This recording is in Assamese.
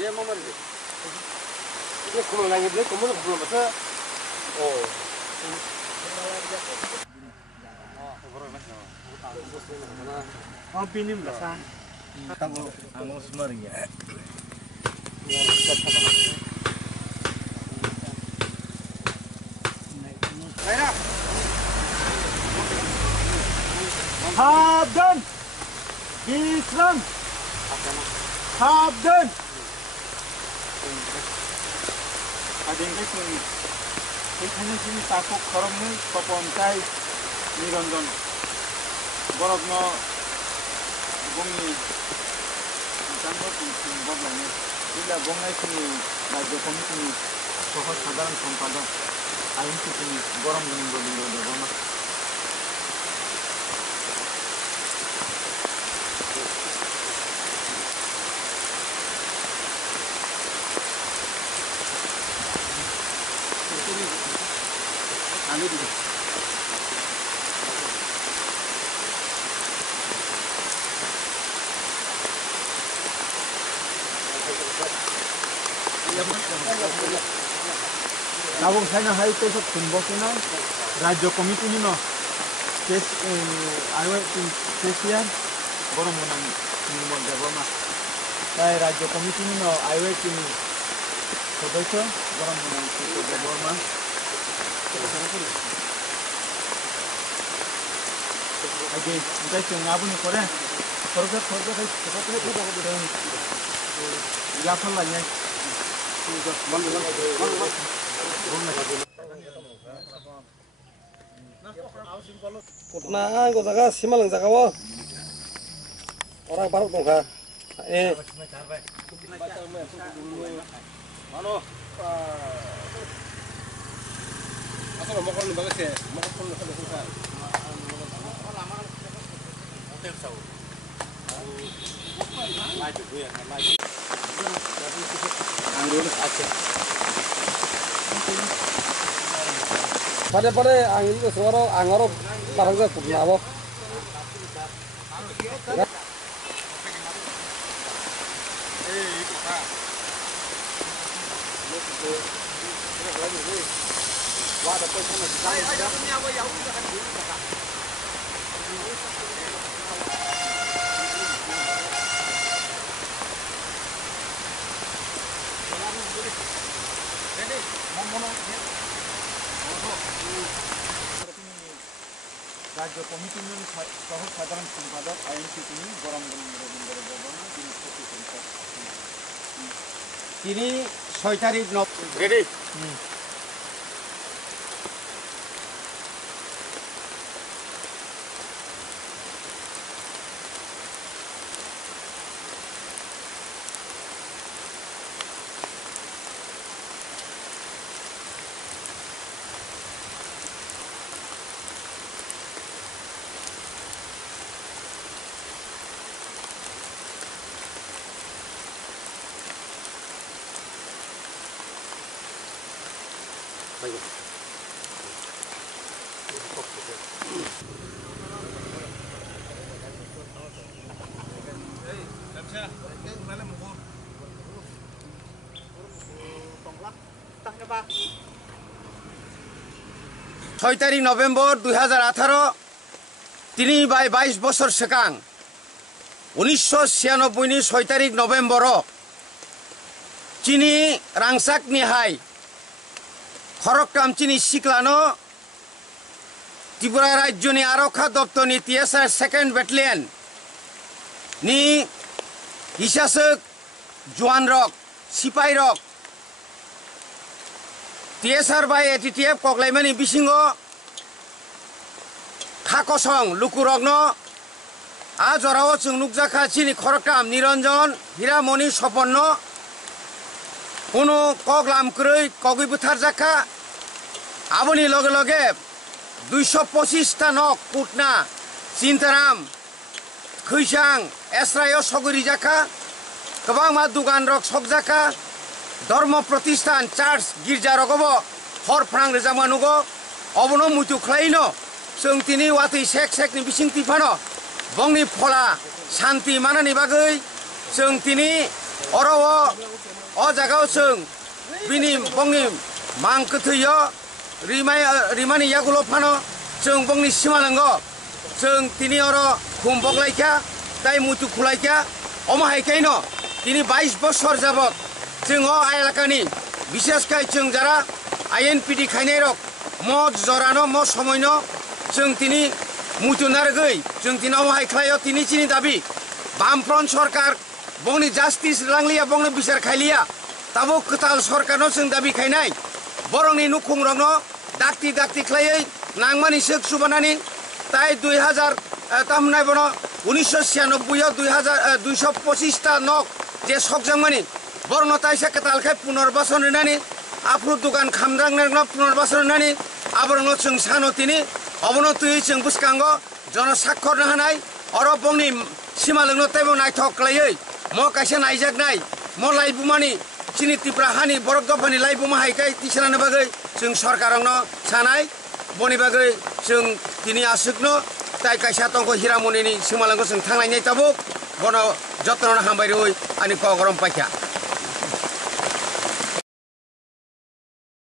dia mau mana dia kumang lagi dia kumang masa oh pinim lah sah tahu angos meriah Habdan Islam Habdan ada yang sini এখানে যিনি তাকো খরমে পপন্তাই নিরঞ্জন বরগ্ন বংনি জানবো বদলাইনে जिल्ला बंगाइफोरनि रायजो कमिटिनि सह साधारण सम्पादक आइनसिटिनि गरम Govind Debbarma Nabung sana hai to sa kumbokina Radyo Komite nino kes ayo tin kesian borom monang nimon Deborma tai Radyo Komite nino ayo tin সদস্য borom monang Deborma aje entai sing ngabuni kore sorga kai seperti ya falanya Nah, kau jaga simal jaga wo. Orang baru tongka. Mano. Asal mau kau lembaga sih, mau kau lembaga susah. Hotel saw. Maju ya, maju. Anggur Aceh. Pada angin itu suara angor barang saya pun nawa. Radyo Komite ini sah saಧಾरण सम्पादक आइनसिटिनि गरम गोविंद देबबर्मा তিনি 6 তারিখ রেডি ছয় তারিখ নভেম্বর 2018 তিনি 22 বছর সেকাং 1996 ni 6 তারিখ নভেম্বর চিনি রাংসাক নিহাই খরকটাম চিনি সিকলানো ত্রিপুরা রাজ্যনি আরক্ষা দপ্তরনি টিএসআর সেকেন্ড ব্যাটালিয়ন নি হিসাসক জওয়ান রক সিপাই রক টিএসআর বাই এটিটিএফ কগলাইমানি বিসিঙ্গ খাকসং লুকুরগ্ন আ জরাও जों নুকজাখা চিনি খরকটাম নিরঞ্জন হীরামণি স্বপন্ন কোনো কগলাম ক্রৈ কগৈ বুথারজাখা আবনি লগে লগে 225 টা নক কুটনা চিন্তারাম খৈসাং এসরায় সগরি জাখা गोबां मा दुगान रक सकजाखा धर्म प्रतिष्ठान चार्च गिर्जा रगब हर फ्रां रेजामानुगो अबनो मुतु खलाइनो जों तिनि वातै सेक सेकनि बिसिं तिफानो बंनि फला शान्ति मानानि बागै जों तिनि अरव जागाव जों बिनि बंनि मांखो थैयो रिमानि यागुल' फानो जों बंनि सिमा नांगौ जों तिनि अर' खुमबगलायखा ताई मुतु खुलायखा अमाहायखायनो तिनि 22 বছর যাবত जों आ एलाकानि बिसेसखाय जों যারা INPD खायनाय रक म जरानो म समयनो जों तिनि मुतु नारगै जों तिनि अमाहायख्लायो तिनि चिनि दाबि बामफ्रन सरकार बंनि जास्टिस लांलिया बंनि बिसार खायलिया ताबो कताल सरकारनो जों दाबि खायनाय बरंनि नुखुंरंनो दाक्ति ख्लायै नांमानि सोक सुबानानि ताई 2000 तामनाय बनो 1996 225 टा नक जे सकजोंमानि बरनो ताइसा कतालखाय पुनर्बासन होनानै आफ्रु दुकान खामदांनो पुनर्बासन होनानै आबरनो जों सानो तिनि अबनतुयै जों बुसकांगो जन साक्षर हानाय अर बंनि सीमा लोंनो ताइबो नायथकलायै म काइसे नायजागनाय म लाइबुमानि चिनि तिप्रा हानि बरक दफानि लाइबुमा हायखाय तिसनानो बागै जों सरकारनो सानाय बनि बागै जों तिनि आसुकनो ताइ काइसा तंको हिरामनिनि सीमा लोंनो जों थांनायनि ताबो बनो जत्न हामबाय रय आनि कगरम पाइखा